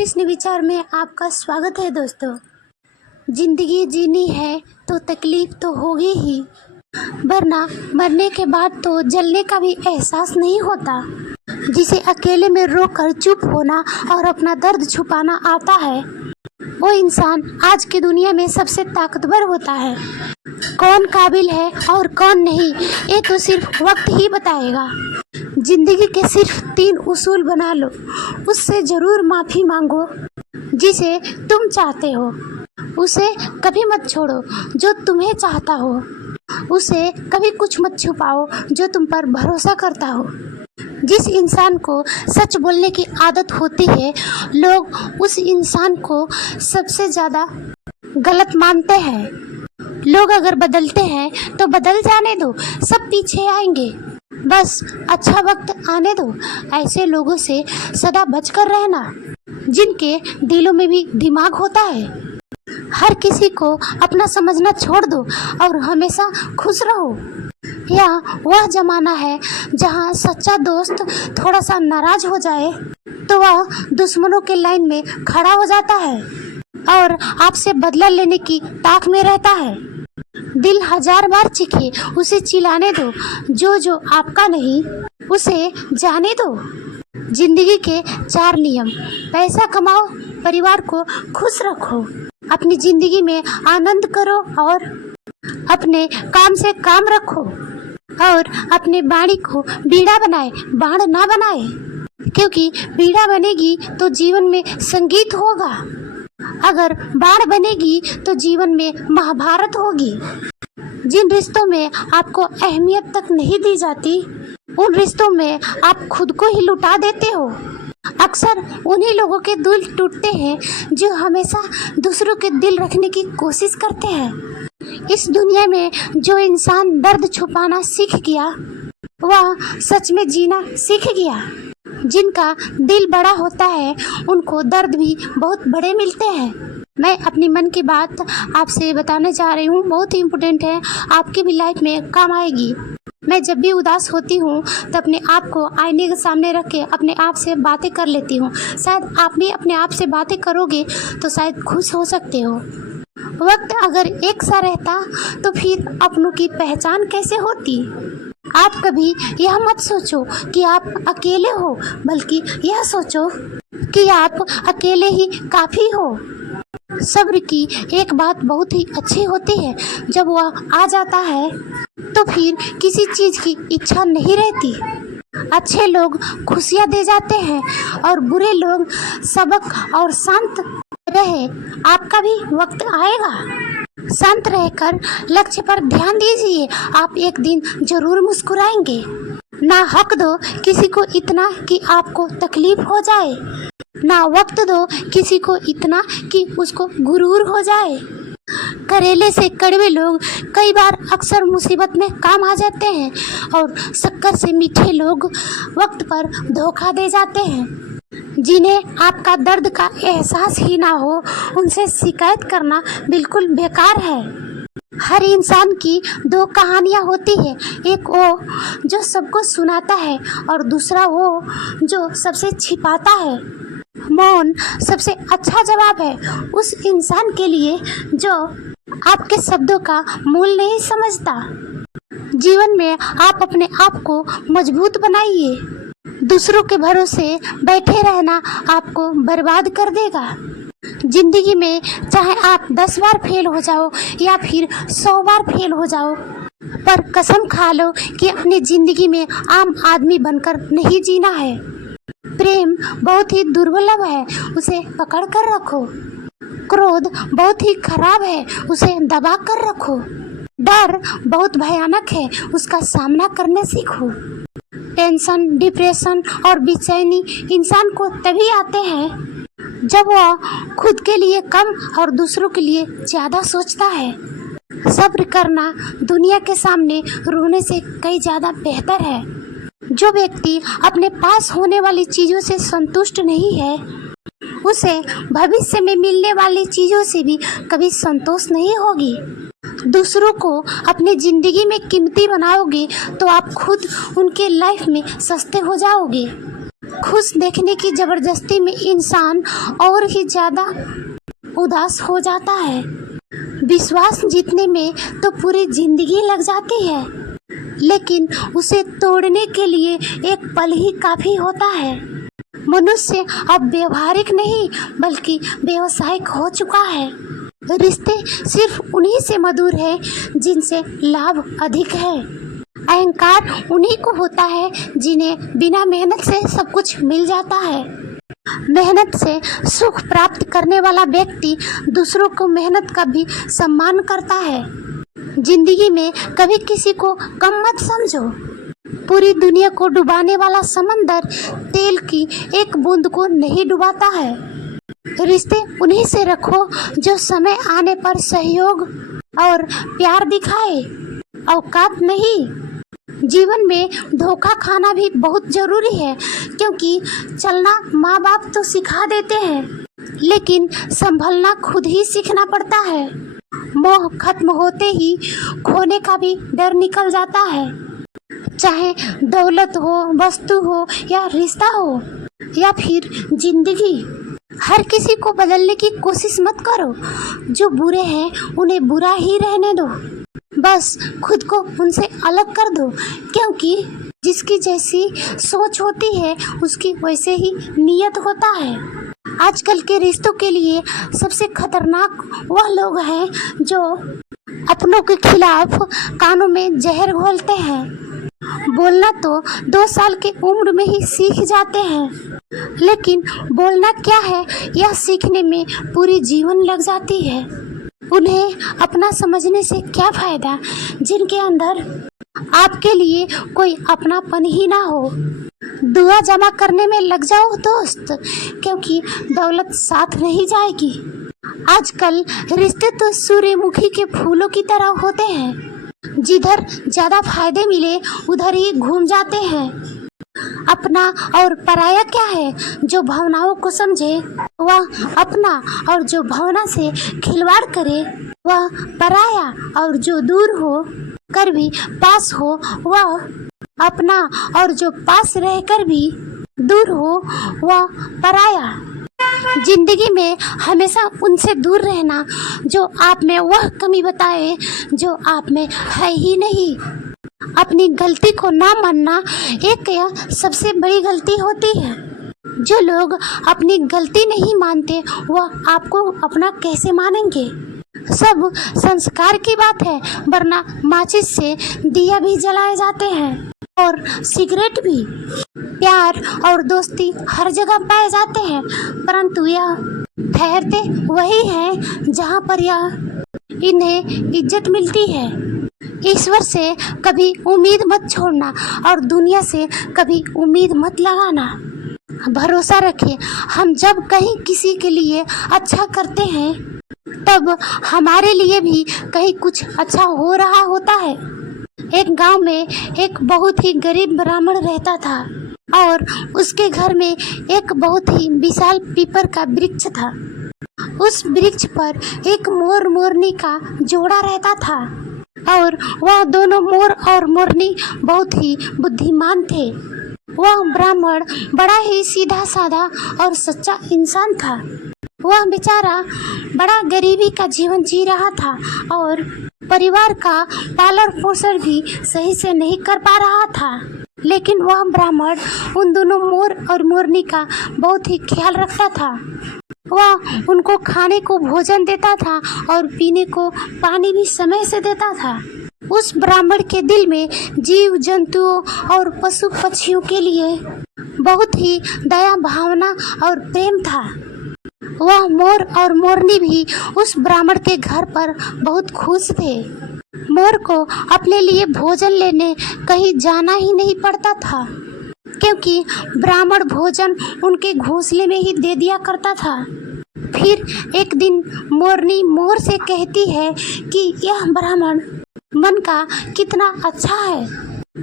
और इस विचार में आपका स्वागत है दोस्तों। जिंदगी जीनी है तो तकलीफ तो होगी ही, वरना मरने के बाद तो जलने का भी एहसास नहीं होता। जिसे अकेले में रोकर चुप होना और अपना दर्द छुपाना आता है, वो इंसान आज की दुनिया में सबसे ताकतवर होता है। कौन काबिल है और कौन नहीं, ये तो सिर्फ वक्त ही बताएगा। जिंदगी के सिर्फ 3 उसूल बना लो, उससे जरूर माफ़ी मांगो। जिसे तुम चाहते हो उसे कभी मत छोड़ो जो तुम्हें चाहता हो। उसे कभी कुछ मत छुपाओ जो तुम पर भरोसा करता हो। जिस इंसान को सच बोलने की आदत होती है, लोग उस इंसान को सबसे ज़्यादा गलत मानते हैं। लोग अगर बदलते हैं तो बदल जाने दो, सब पीछे आएंगे। बस अच्छा वक्त आने दो। ऐसे लोगों से सदा बचकर रहना, जिनके दिलों में भी दिमाग होता है। हर किसी को अपना समझना छोड़ दो और हमेशा खुश रहो। यह वह जमाना है जहाँ सच्चा दोस्त थोड़ा सा नाराज हो जाए तो वह दुश्मनों के लाइन में खड़ा हो जाता है और आपसे बदला लेने की ताक में रहता है। दिल 1000 बार चिखे, उसे चिल्लाने दो। जो आपका नहीं, उसे जाने दो। जिंदगी के 4 नियम: पैसा कमाओ, परिवार को खुश रखो, अपनी जिंदगी में आनंद करो और अपने काम से काम रखो, और अपने बाणी को बीड़ा बनाए, बाण ना बनाए। क्योंकि बीड़ा बनेगी तो जीवन में संगीत होगा, अगर बाण बनेगी तो जीवन में महाभारत होगी। जिन रिश्तों में आपको अहमियत तक नहीं दी जाती, उन रिश्तों में आप खुद को ही लुटा देते हो। अक्सर उन्हीं लोगों के दिल टूटते हैं जो हमेशा दूसरों के दिल रखने की कोशिश करते हैं। इस दुनिया में जो इंसान दर्द छुपाना सीख गया, वह सच में जीना सीख गया। जिनका दिल बड़ा होता है, उनको दर्द भी बहुत बड़े मिलते हैं। मैं अपनी मन की बात आपसे बताने जा रही हूँ, बहुत ही इम्पोर्टेंट है, आपकी भी लाइफ में काम आएगी। मैं जब भी उदास होती हूँ तो अपने आप को आईने के सामने रख के अपने आप से बातें कर लेती हूँ। शायद आप भी अपने आप से बातें करोगे तो शायद खुश हो सकते हो। वक्त अगर एक सा रहता तो फिर अपनों की पहचान कैसे होती। आप कभी यह मत सोचो कि आप अकेले हो, बल्कि यह सोचो कि आप अकेले ही काफ़ी हो। सब्र की एक बात बहुत ही अच्छी होती है, जब वह आ जाता है तो फिर किसी चीज़ की इच्छा नहीं रहती। अच्छे लोग खुशियाँ दे जाते हैं और बुरे लोग सबक और शांत रहे। आपका भी वक्त आएगा। शांत रहकर लक्ष्य पर ध्यान दीजिए, आप एक दिन जरूर मुस्कुराएंगे। ना हक दो किसी को इतना कि आपको तकलीफ हो जाए, ना वक्त दो किसी को इतना कि उसको गुरूर हो जाए। करेले से कड़वे लोग कई बार अक्सर मुसीबत में काम आ जाते हैं, और शक्कर से मीठे लोग वक्त पर धोखा दे जाते हैं। जिन्हें आपका दर्द का एहसास ही ना हो, उनसे शिकायत करना बिल्कुल बेकार है। हर इंसान की 2 कहानियाँ होती है, एक वो जो सबको सुनाता है और दूसरा वो जो सबसे छिपाता है। मौन सबसे अच्छा जवाब है उस इंसान के लिए जो आपके शब्दों का मूल नहीं समझता। जीवन में आप अपने आप को मजबूत बनाइए। दूसरों के भरोसे बैठे रहना आपको बर्बाद कर देगा। जिंदगी में चाहे आप 10 बार फेल हो जाओ या फिर 100 बार फेल हो जाओ, पर कसम खा लो कि अपनी जिंदगी में आम आदमी बनकर नहीं जीना है। प्रेम बहुत ही दुर्लभ है, उसे पकड़ कर रखो। क्रोध बहुत ही खराब है, उसे दबा कर रखो। डर बहुत भयानक है, उसका सामना करने सीखो। टेंशन, डिप्रेशन और बेचैनी इंसान को तभी आते हैं जब वह खुद के लिए कम और दूसरों के लिए ज़्यादा सोचता है। सब्र करना दुनिया के सामने रोने से कई ज़्यादा बेहतर है। जो व्यक्ति अपने पास होने वाली चीज़ों से संतुष्ट नहीं है, उसे भविष्य में मिलने वाली चीज़ों से भी कभी संतोष नहीं होगी। दूसरों को अपनी ज़िंदगी में कीमती बनाओगे तो आप खुद उनके लाइफ में सस्ते हो जाओगे। खुश देखने की जबरदस्ती में इंसान और ही ज्यादा उदास हो जाता है। विश्वास जीतने में तो पूरी जिंदगी लग जाती है, लेकिन उसे तोड़ने के लिए एक पल ही काफी होता है। मनुष्य अब व्यवहारिक नहीं बल्कि व्यावसायिक हो चुका है। रिश्ते सिर्फ उन्हीं से मधुर है जिनसे लाभ अधिक है। अहंकार उन्हीं को होता है जिन्हें बिना मेहनत से सब कुछ मिल जाता है। मेहनत से सुख प्राप्त करने वाला व्यक्ति दूसरों को मेहनत का भी सम्मान करता है। जिंदगी में कभी किसी को कम मत समझो। पूरी दुनिया को डुबाने वाला समंदर तेल की एक बूंद को नहीं डुबाता है। रिश्ते उन्हीं से रखो जो समय आने पर सहयोग और प्यार दिखाए, औकात नहीं। जीवन में धोखा खाना भी बहुत जरूरी है, क्योंकि चलना माँ बाप तो सिखा देते हैं, लेकिन संभलना खुद ही सीखना पड़ता है। मोह खत्म होते ही खोने का भी डर निकल जाता है। चाहे दौलत हो, वस्तु हो या रिश्ता हो या फिर जिंदगी, हर किसी को बदलने की कोशिश मत करो। जो बुरे हैं उन्हें बुरा ही रहने दो, बस खुद को उनसे अलग कर दो, क्योंकि जिसकी जैसी सोच होती है उसकी वैसे ही नियत होता है। आजकल के रिश्तों के लिए सबसे खतरनाक वह लोग हैं जो अपनों के खिलाफ कानों में जहर घोलते हैं। बोलना तो 2 साल की उम्र में ही सीख जाते हैं, लेकिन बोलना क्या है यह सीखने में पूरी जीवन लग जाती है। उन्हें अपना समझने से क्या फायदा जिनके अंदर आपके लिए कोई अपनापन ही ना हो। दुआ जमा करने में लग जाओ दोस्त, क्योंकि दौलत साथ नहीं जाएगी। आजकल रिश्ते तो सूर्यमुखी के फूलों की तरह होते हैं, जिधर ज्यादा फायदे मिले उधर ही घूम जाते हैं। अपना और पराया क्या है? जो भावनाओं को समझे वह अपना, और जो भावना से खिलवाड़ करे वह पराया, और जो दूर हो कर भी पास हो वह अपना, और जो पास रहकर भी दूर हो वह पराया। जिंदगी में हमेशा उनसे दूर रहना जो आप में वह कमी बताए जो आप में है ही नहीं। अपनी गलती को ना मानना एक यह सबसे बड़ी गलती होती है। जो लोग अपनी गलती नहीं मानते वह आपको अपना कैसे मानेंगे? सब संस्कार की बात है, वरना माचिस से दिया भी जलाए जाते हैं और सिगरेट भी। प्यार और दोस्ती हर जगह पाए जाते हैं, परंतु यह ठहरते वही हैं जहाँ पर यह इन्हें इज्जत मिलती है। ईश्वर से कभी उम्मीद मत छोड़ना और दुनिया से कभी उम्मीद मत लगाना। भरोसा रखें, हम जब कहीं किसी के लिए अच्छा करते हैं तब हमारे लिए भी कहीं कुछ अच्छा हो रहा होता है। एक गांव में एक बहुत ही गरीब ब्राह्मण रहता था और उसके घर में एक बहुत ही विशाल पीपल का वृक्ष था। उस वृक्ष पर एक मोर मोरनी का जोड़ा रहता था और वह दोनों मोर और मोरनी बहुत ही बुद्धिमान थे। वह ब्राह्मण बड़ा ही सीधा साधा और सच्चा इंसान था। वह बेचारा बड़ा गरीबी का जीवन जी रहा था और परिवार का पालन पोषण भी सही से नहीं कर पा रहा था, लेकिन वह ब्राह्मण उन दोनों मोर और मोरनी का बहुत ही ख्याल रखता था। वह उनको खाने को भोजन देता था और पीने को पानी भी समय से देता था। उस ब्राह्मण के दिल में जीव जंतुओं और पशु पक्षियों के लिए बहुत ही दया भावना और प्रेम था। वह मोर और मोरनी भी उस ब्राह्मण के घर पर बहुत खुश थे। मोर को अपने लिए भोजन लेने कहीं जाना ही नहीं पड़ता था, क्योंकि ब्राह्मण भोजन उनके घोंसले में ही दे दिया करता था। फिर एक दिन मोरनी मोर से कहती है कि यह ब्राह्मण मन का कितना अच्छा है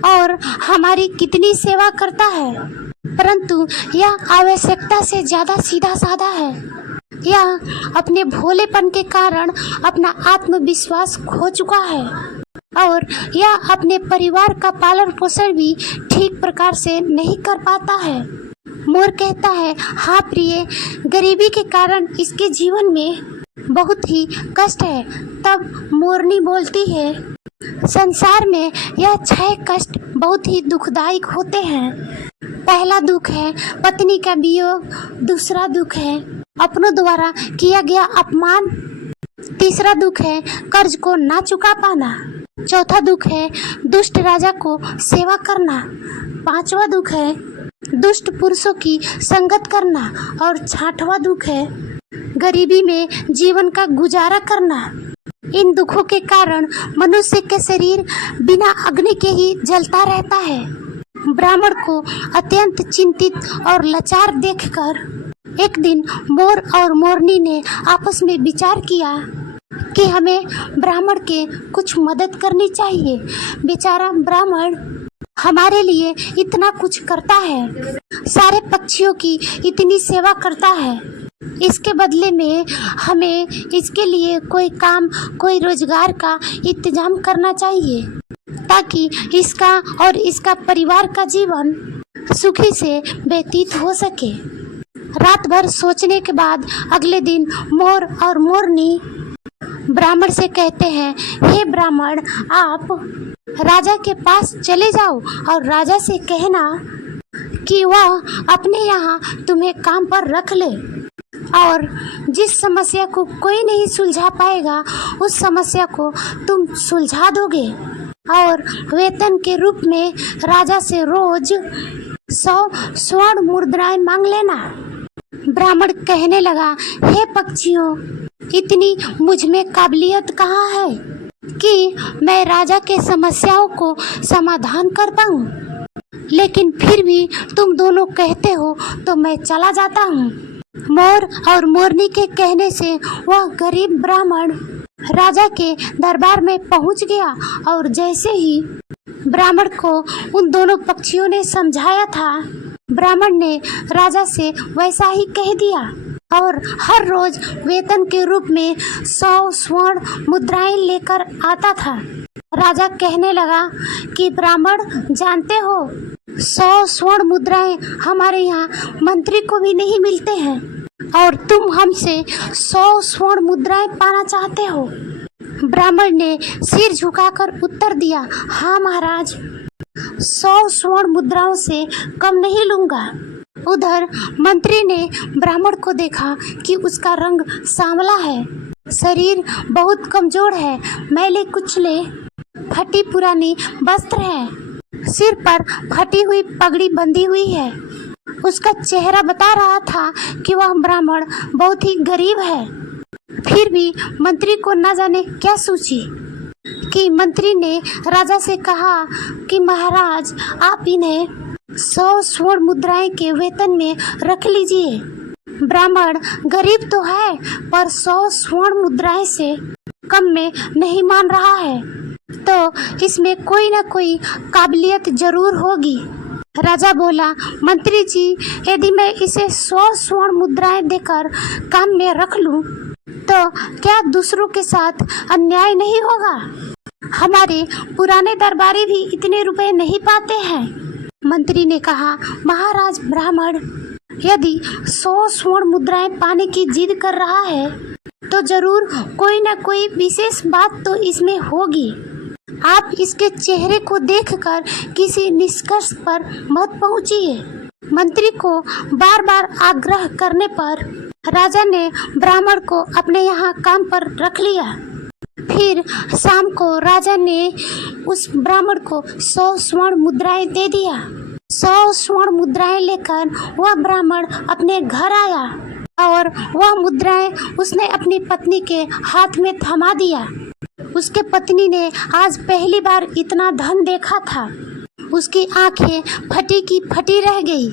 और हमारी कितनी सेवा करता है, परंतु यह आवश्यकता से ज्यादा सीधा साधा है। यह अपने भोलेपन के कारण अपना आत्मविश्वास खो चुका है और यह अपने परिवार का पालन पोषण भी ठीक प्रकार से नहीं कर पाता है। मोर कहता है, हाँ प्रिय, गरीबी के कारण इसके जीवन में बहुत ही कष्ट है। तब मोरनी बोलती है, संसार में यह 6 कष्ट बहुत ही दुखदायक होते हैं। पहला दुख है पत्नी का वियोग, दूसरा दुख है अपनों द्वारा किया गया अपमान, तीसरा दुख है कर्ज को ना चुका पाना, चौथा दुख है दुष्ट राजा को सेवा करना, पांचवा दुख है दुष्ट पुरुषों की संगत करना और छठवां दुख है गरीबी में जीवन का गुजारा करना। इन दुखों के कारण मनुष्य के शरीर बिना अग्नि के ही जलता रहता है। ब्राह्मण को अत्यंत चिंतित और लाचार देखकर एक दिन मोर और मोरनी ने आपस में विचार किया कि हमें ब्राह्मण के कुछ मदद करनी चाहिए। बेचारा ब्राह्मण हमारे लिए इतना कुछ करता है, सारे पक्षियों की इतनी सेवा करता है, इसके बदले में हमें इसके लिए कोई काम, कोई रोजगार का इंतजाम करना चाहिए ताकि इसका और इसका परिवार का जीवन सुखी से व्यतीत हो सके। रात भर सोचने के बाद अगले दिन मोर और मोरनी ब्राह्मण से कहते हैं, हे ब्राह्मण, आप राजा के पास चले जाओ और राजा से कहना कि वह अपने यहाँ तुम्हें काम पर रख ले और जिस समस्या को कोई नहीं सुलझा पाएगा उस समस्या को तुम सुलझा दोगे और वेतन के रूप में राजा से रोज 100 स्वर्ण मुद्राएं मांग लेना। ब्राह्मण कहने लगा, हे पक्षियों, इतनी मुझ में काबिलियत कहाँ है कि मैं राजा के समस्याओं को समाधान कर पाऊँ, लेकिन फिर भी तुम दोनों कहते हो तो मैं चला जाता हूँ। मोर और मोरनी के कहने से वह गरीब ब्राह्मण राजा के दरबार में पहुँच गया और जैसे ही ब्राह्मण को उन दोनों पक्षियों ने समझाया था, ब्राह्मण ने राजा से वैसा ही कह दिया और हर रोज वेतन के रूप में 100 स्वर्ण मुद्राएं लेकर आता था। राजा कहने लगा कि ब्राह्मण, जानते हो 100 स्वर्ण मुद्राएं हमारे यहाँ मंत्री को भी नहीं मिलते हैं और तुम हमसे 100 स्वर्ण मुद्राएं पाना चाहते हो। ब्राह्मण ने सिर झुकाकर उत्तर दिया, हाँ महाराज, 100 स्वर्ण मुद्राओं से कम नहीं लूंगा। उधर मंत्री ने ब्राह्मण को देखा कि उसका रंग सांवला है, शरीर बहुत कमजोर है, मैले कुचले फटी पुरानी वस्त्र है, सिर पर फटी हुई पगड़ी बंधी हुई है। उसका चेहरा बता रहा था कि वह ब्राह्मण बहुत ही गरीब है। फिर भी मंत्री को न जाने क्या सूझी कि मंत्री ने राजा से कहा कि महाराज, आप इन्हें 100 स्वर्ण मुद्राएं के वेतन में रख लीजिए। ब्राह्मण गरीब तो है पर 100 स्वर्ण मुद्राएं से कम में नहीं मान रहा है, तो इसमें कोई ना कोई काबिलियत जरूर होगी। राजा बोला, मंत्री जी, यदि मैं इसे 100 स्वर्ण मुद्राएं देकर काम में रख लूं तो क्या दूसरों के साथ अन्याय नहीं होगा? हमारे पुराने दरबारी भी इतने रुपए नहीं पाते हैं। मंत्री ने कहा, महाराज ब्राह्मण यदि 100 स्वर्ण मुद्राएं पाने की जिद कर रहा है तो जरूर कोई ना कोई विशेष बात तो इसमें होगी। आप इसके चेहरे को देखकर किसी निष्कर्ष पर मत पहुंचिए। मंत्री को बार बार आग्रह करने पर राजा ने ब्राह्मण को अपने यहाँ काम पर रख लिया। फिर शाम को राजा ने उस ब्राह्मण को 100 स्वर्ण मुद्राएं दे दिया। 100 स्वर्ण मुद्राएं लेकर वह ब्राह्मण अपने घर आया और वह मुद्राएं उसने अपनी पत्नी के हाथ में थमा दिया। उसके पत्नी ने आज पहली बार इतना धन देखा था। उसकी आंखें फटी की फटी रह गई।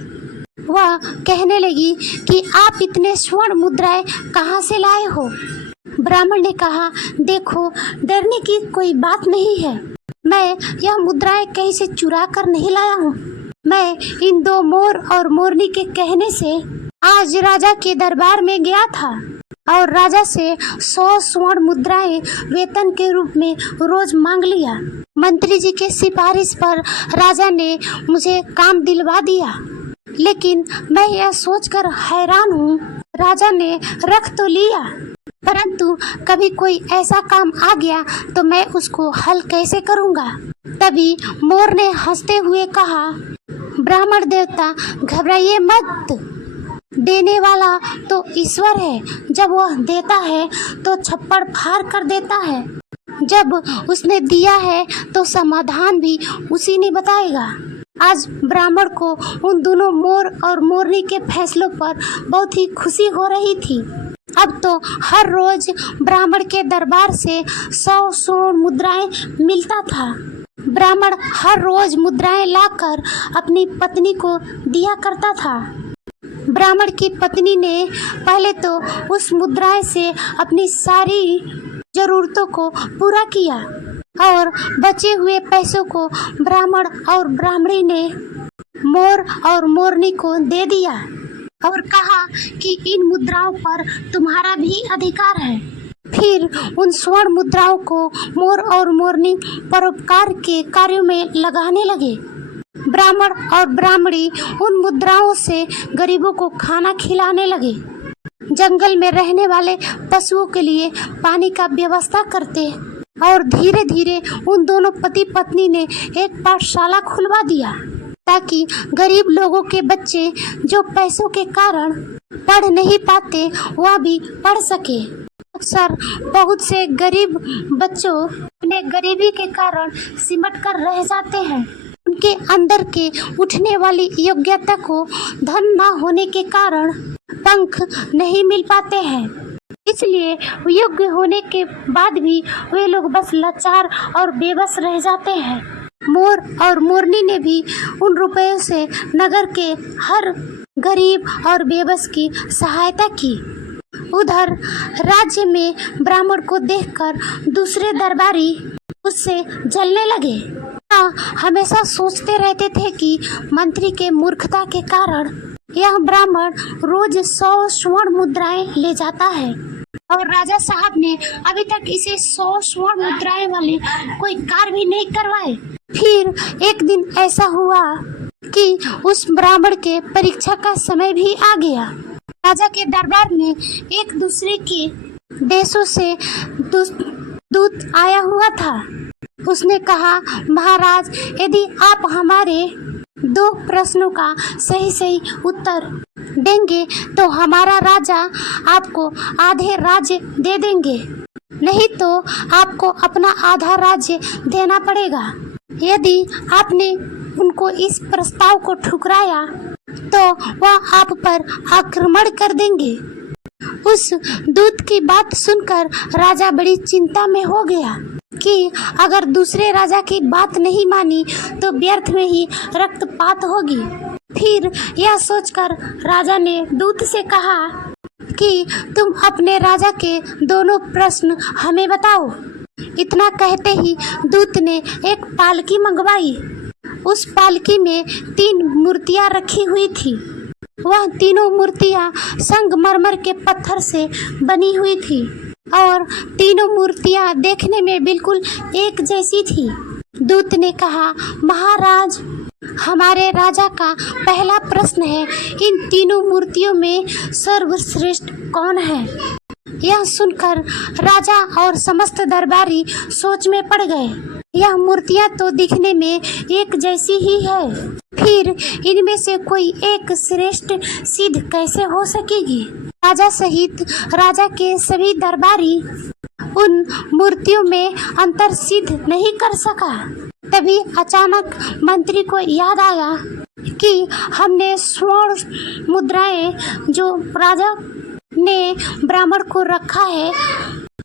वह कहने लगी कि आप इतने स्वर्ण मुद्राएं कहाँ से लाए हो? ब्राह्मण ने कहा, देखो, डरने की कोई बात नहीं है। मैं यह मुद्राएं कहीं से चुरा कर नहीं लाया हूँ। मैं इन 2 मोर और मोरनी के कहने से आज राजा के दरबार में गया था और राजा से 100 स्वर्ण मुद्राएं वेतन के रूप में रोज मांग लिया। मंत्री जी के सिफारिश पर राजा ने मुझे काम दिलवा दिया। लेकिन मैं यह सोचकर हैरान हूँ, राजा ने रख तो लिया, परंतु कभी कोई ऐसा काम आ गया तो मैं उसको हल कैसे करूँगा। तभी मोर ने हंसते हुए कहा, ब्राह्मण देवता घबराइए मत, देने वाला तो ईश्वर है। जब वह देता है तो छप्पड़ फाड़ कर देता है, जब उसने दिया है तो समाधान भी उसी ने बताएगा। आज ब्राह्मण को उन दोनों मोर और मोरनी के फैसलों पर बहुत ही खुशी हो रही थी। अब तो हर रोज ब्राह्मण के दरबार से 100 स्वर्ण मुद्राएं मिलता था। ब्राह्मण हर रोज मुद्राएं लाकर अपनी पत्नी को दिया करता था। ब्राह्मण की पत्नी ने पहले तो उस मुद्राएं से अपनी सारी जरूरतों को पूरा किया और बचे हुए पैसों को ब्राह्मण और ब्राह्मणी ने मोर और मोरनी को दे दिया और कहा कि इन मुद्राओं पर तुम्हारा भी अधिकार है। फिर उन स्वर्ण मुद्राओं को मोर और मोरनी परोपकार के कार्यों में लगाने लगे। ब्राह्मण और ब्राह्मणी उन मुद्राओं से गरीबों को खाना खिलाने लगे, जंगल में रहने वाले पशुओं के लिए पानी का व्यवस्था करते और धीरे धीरे उन दोनों पति पत्नी ने एक पाठशाला खुलवा दिया ताकि गरीब लोगों के बच्चे जो पैसों के कारण पढ़ नहीं पाते वह भी पढ़ सके। अक्सर बहुत से गरीब बच्चों अपने गरीबी के कारण सिमट कर रह जाते हैं। उनके अंदर के उठने वाली योग्यता को धन न होने के कारण पंख नहीं मिल पाते हैं, इसलिए योग्य होने के बाद भी वे लोग बस लाचार और बेबस रह जाते हैं। मोर और मोरनी ने भी उन रुपयों से नगर के हर गरीब और बेबस की सहायता की। उधर राज्य में ब्राह्मण को देखकर दूसरे दरबारी उससे जलने लगे। हमेशा सोचते रहते थे कि मंत्री के मूर्खता के कारण यह ब्राह्मण रोज 100 स्वर्ण मुद्राएं ले जाता है और राजा साहब ने अभी तक इसे 100 स्वर्ण मुद्राएं वाले कोई कार्य भी नहीं करवाए। फिर एक दिन ऐसा हुआ कि उस ब्राह्मण के परीक्षा का समय भी आ गया। राजा के दरबार में एक दूसरे के देशों से दूत आया हुआ था। उसने कहा, महाराज, यदि आप हमारे 2 प्रश्नों का सही सही उत्तर देंगे तो हमारा राजा आपको आधे राज्य दे देंगे, नहीं तो आपको अपना आधा राज्य देना पड़ेगा। यदि आपने उनको इस प्रस्ताव को ठुकराया तो वह आप पर आक्रमण कर देंगे। उस दूत की बात सुनकर राजा बड़ी चिंता में हो गया कि अगर दूसरे राजा की बात नहीं मानी तो व्यर्थ में ही रक्तपात होगी। फिर यह सोचकर राजा ने दूत से कहा कि तुम अपने राजा के दोनों प्रश्न हमें बताओ। इतना कहते ही दूत ने एक पालकी मंगवाई। उस पालकी में 3 मूर्तियां रखी हुई थी। वह तीनों मूर्तियां संगमरमर के पत्थर से बनी हुई थी और तीनों मूर्तियां देखने में बिल्कुल एक जैसी थी। दूत ने कहा, महाराज, हमारे राजा का पहला प्रश्न है, इन तीनों मूर्तियों में सर्वश्रेष्ठ कौन है? यह सुनकर राजा और समस्त दरबारी सोच में पड़ गए। यह मूर्तियां तो दिखने में एक जैसी ही है, फिर इनमें से कोई एक श्रेष्ठ सिद्ध कैसे हो सकेगी? राजा सहित राजा के सभी दरबारी उन मूर्तियों में अंतर सिद्ध नहीं कर सका। तभी अचानक मंत्री को याद आया कि हमने स्वर्ण मुद्राएं जो राजा ने ब्राह्मण को रखा है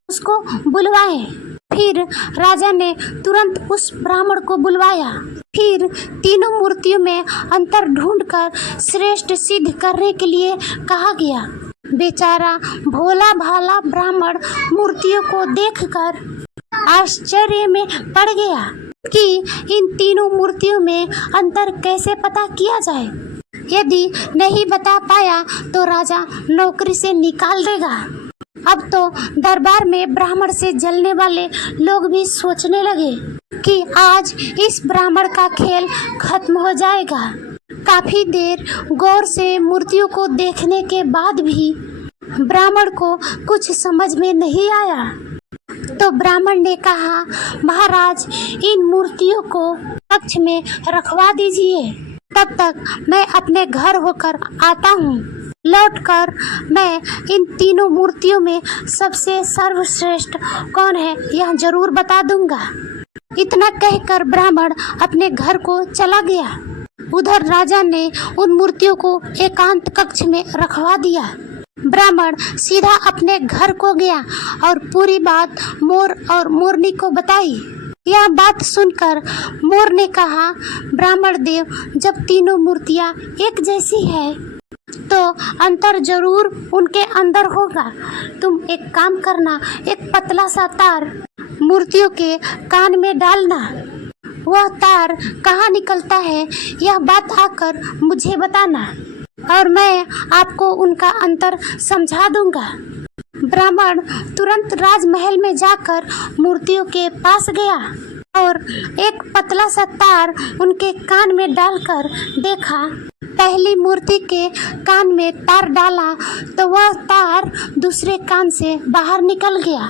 उसको बुलवाएं। फिर राजा ने तुरंत उस ब्राह्मण को बुलवाया। फिर तीनों मूर्तियों में अंतर ढूंढकर श्रेष्ठ सिद्ध करने के लिए कहा गया। बेचारा भोला भाला ब्राह्मण मूर्तियों को देखकर आश्चर्य में पड़ गया कि इन तीनों मूर्तियों में अंतर कैसे पता किया जाए। यदि नहीं बता पाया तो राजा नौकरी से निकाल देगा। अब तो दरबार में ब्राह्मण से जलने वाले लोग भी सोचने लगे कि आज इस ब्राह्मण का खेल खत्म हो जाएगा। काफी देर गौर से मूर्तियों को देखने के बाद भी ब्राह्मण को कुछ समझ में नहीं आया। तो ब्राह्मण ने कहा, महाराज, इन मूर्तियों को कक्ष में रखवा दीजिए, तब तक मैं अपने घर होकर आता हूँ। लौटकर मैं इन तीनों मूर्तियों में सबसे सर्वश्रेष्ठ कौन है यह जरूर बता दूंगा। इतना कहकर ब्राह्मण अपने घर को चला गया। उधर राजा ने उन मूर्तियों को एकांत कक्ष में रखवा दिया। ब्राह्मण सीधा अपने घर को गया और पूरी बात मोर और मोरनी को बताई। यह बात सुनकर मोर ने कहा, ब्राह्मण देव, जब तीनों मूर्तियां एक जैसी है तो अंतर जरूर उनके अंदर होगा। तुम एक काम करना, एक पतला सा तार मूर्तियों के कान में डालना। वह तार कहाँ निकलता है यह बात आकर मुझे बताना और मैं आपको उनका अंतर समझा दूंगा। ब्राह्मण तुरंत राजमहल में जाकर मूर्तियों के पास गया और एक पतला सा तार उनके कान में डालकर देखा। पहली मूर्ति के कान में तार डाला तो वह तार दूसरे कान से बाहर निकल गया।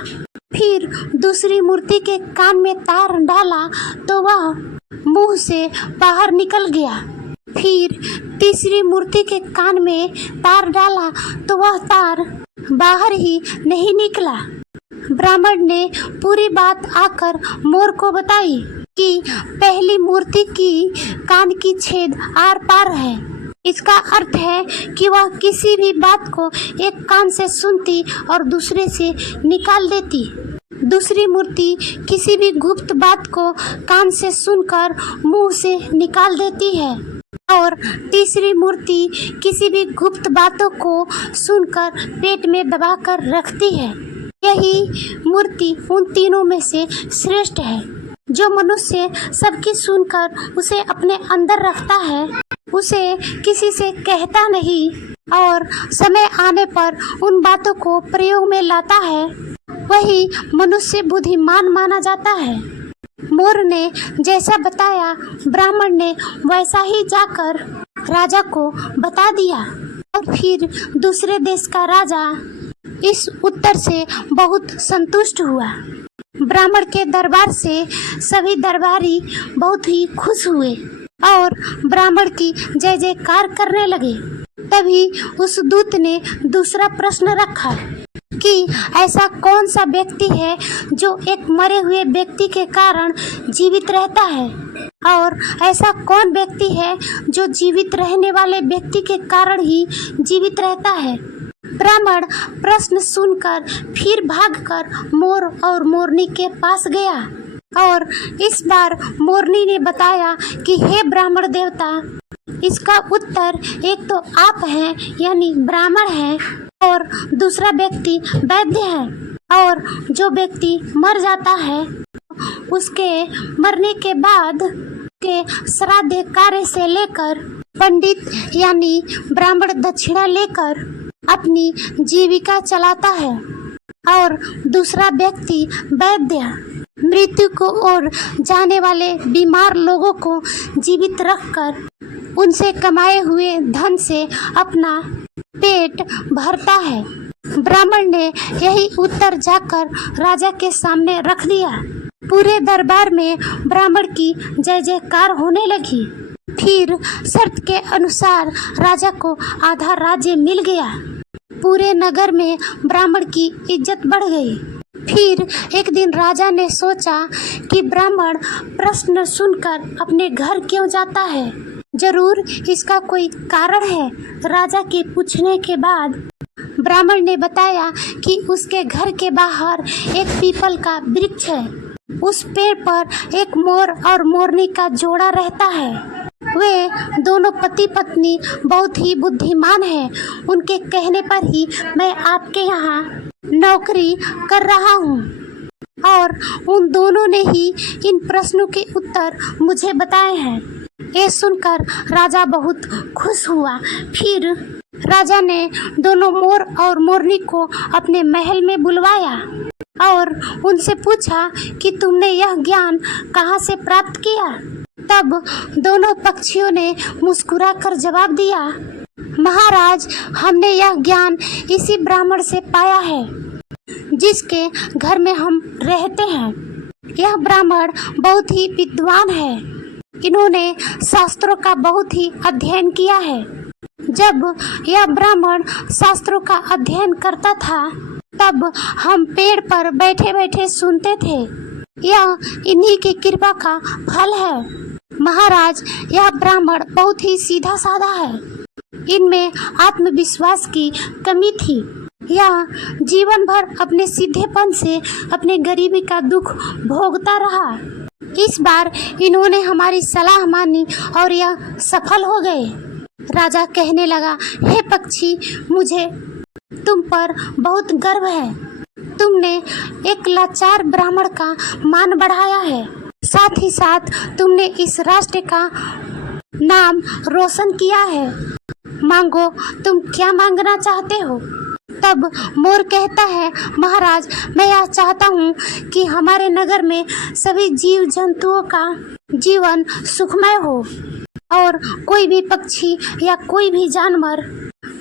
फिर दूसरी मूर्ति के कान में तार डाला तो वह मुंह से बाहर निकल गया। फिर तीसरी मूर्ति के कान में तार डाला तो वह तार बाहर ही नहीं निकला। ब्राह्मण ने पूरी बात आकर मोर को बताई कि पहली मूर्ति की कान की छेद आर पार है। इसका अर्थ है कि वह किसी भी बात को एक कान से सुनती और दूसरे से निकाल देती। दूसरी मूर्ति किसी भी गुप्त बात को कान से सुनकर मुंह से निकाल देती है और तीसरी मूर्ति किसी भी गुप्त बातों को सुनकर पेट में दबाकर रखती है। यही मूर्ति उन तीनों में से श्रेष्ठ है। जो मनुष्य सबकी सुनकर उसे अपने अंदर रखता है, उसे किसी से कहता नहीं और समय आने पर उन बातों को प्रयोग में लाता है, वही मनुष्य बुद्धिमान माना जाता है। मोर ने जैसा बताया, ब्राह्मण ने वैसा ही जाकर राजा को बता दिया और फिर दूसरे देश का राजा इस उत्तर से बहुत संतुष्ट हुआ। ब्राह्मण के दरबार से सभी दरबारी बहुत ही खुश हुए और ब्राह्मण की जय जयकार करने लगे। तभी उस दूत ने दूसरा प्रश्न रखा कि ऐसा कौन सा व्यक्ति है जो एक मरे हुए व्यक्ति के कारण जीवित रहता है और ऐसा कौन व्यक्ति है जो जीवित रहने वाले व्यक्ति के कारण ही जीवित रहता है। ब्राह्मण प्रश्न सुनकर फिर भागकर मोर और मोरनी के पास गया और इस बार मोरनी ने बताया कि हे ब्राह्मण देवता, इसका उत्तर एक तो आप हैं यानी ब्राह्मण हैं और दूसरा व्यक्ति वैद्य है और जो व्यक्ति मर जाता है उसके मरने के बाद के श्राद्ध कार्य से लेकर पंडित यानी ब्राह्मण दक्षिणा लेकर अपनी जीविका चलाता है और दूसरा व्यक्ति वैद्य मृत्यु को ओर जाने वाले बीमार लोगों को जीवित रखकर उनसे कमाए हुए धन से अपना पेट भरता है। ब्राह्मण ने यही उत्तर जाकर राजा के सामने रख दिया। पूरे दरबार में ब्राह्मण की जय जयकार होने लगी। फिर शर्त के अनुसार राजा को आधा राज्य मिल गया। पूरे नगर में ब्राह्मण की इज्जत बढ़ गई। फिर एक दिन राजा ने सोचा कि ब्राह्मण प्रश्न सुनकर अपने घर क्यों जाता है, जरूर इसका कोई कारण है। राजा के पूछने के बाद ब्राह्मण ने बताया कि उसके घर के बाहर एक पीपल का वृक्ष है। उस पेड़ पर एक मोर और मोरनी का जोड़ा रहता है। वे दोनों पति पत्नी बहुत ही बुद्धिमान हैं। उनके कहने पर ही मैं आपके यहाँ नौकरी कर रहा हूँ और उन दोनों ने ही इन प्रश्नों के उत्तर मुझे बताए हैं। ये सुनकर राजा बहुत खुश हुआ। फिर राजा ने दोनों मोर और मोरनी को अपने महल में बुलवाया और उनसे पूछा कि तुमने यह ज्ञान कहाँ से प्राप्त किया। तब दोनों पक्षियों ने मुस्कुरा कर जवाब दिया, महाराज, हमने यह ज्ञान इसी ब्राह्मण से पाया है जिसके घर में हम रहते हैं। यह ब्राह्मण बहुत ही विद्वान है। इन्होंने शास्त्रों का बहुत ही अध्ययन किया है। जब यह ब्राह्मण शास्त्रों का अध्ययन करता था तब हम पेड़ पर बैठे बैठे सुनते थे। यह इन्हीं की कृपा का फल है। महाराज, यह ब्राह्मण बहुत ही सीधा साधा है। इनमें आत्मविश्वास की कमी थी। यह जीवन भर अपने सीधेपन से अपने गरीबी का दुख भोगता रहा। इस बार इन्होंने हमारी सलाह मानी और यह सफल हो गए। राजा कहने लगा, हे पक्षी, मुझे तुम पर बहुत गर्व है। तुमने एक लाचार ब्राह्मण का मान बढ़ाया है, साथ ही साथ तुमने इस राष्ट्र का नाम रोशन किया है। मांगो, तुम क्या मांगना चाहते हो? तब मोर कहता है, महाराज, मैं यह चाहता हूँ कि हमारे नगर में सभी जीव जंतुओं का जीवन सुखमय हो और कोई भी पक्षी या कोई भी जानवर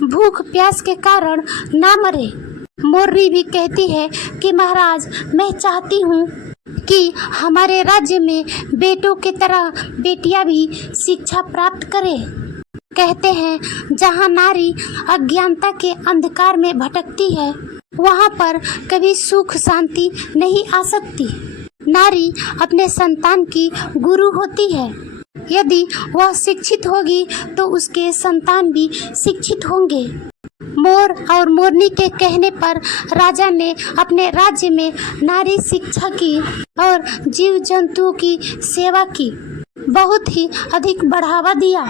भूख प्यास के कारण ना मरे। मोरनी भी कहती है कि महाराज, मैं चाहती हूँ कि हमारे राज्य में बेटों की तरह बेटियां भी शिक्षा प्राप्त करें। कहते हैं, जहाँ नारी अज्ञानता के अंधकार में भटकती है वहाँ पर कभी सुख शांति नहीं आ सकती। नारी अपने संतान की गुरु होती है। यदि वह शिक्षित होगी तो उसके संतान भी शिक्षित होंगे। मोर और मोरनी के कहने पर राजा ने अपने राज्य में नारी शिक्षा की और जीव जंतुओं की सेवा की बहुत ही अधिक बढ़ावा दिया।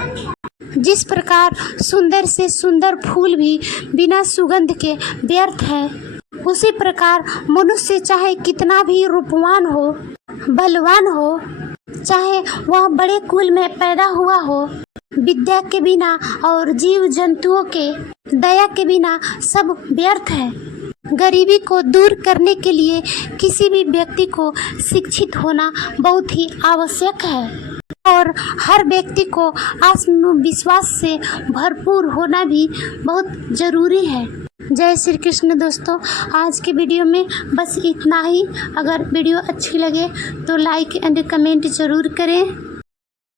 जिस प्रकार सुंदर से सुंदर फूल भी बिना सुगंध के व्यर्थ है, उसी प्रकार मनुष्य चाहे कितना भी रूपवान हो, बलवान हो, चाहे वह बड़े कुल में पैदा हुआ हो, विद्या के बिना और जीव जंतुओं के दया के बिना सब व्यर्थ है। गरीबी को दूर करने के लिए किसी भी व्यक्ति को शिक्षित होना बहुत ही आवश्यक है और हर व्यक्ति को आत्मविश्वास से भरपूर होना भी बहुत जरूरी है। जय श्री कृष्ण दोस्तों, आज के वीडियो में बस इतना ही। अगर वीडियो अच्छी लगे तो लाइक एंड कमेंट जरूर करें।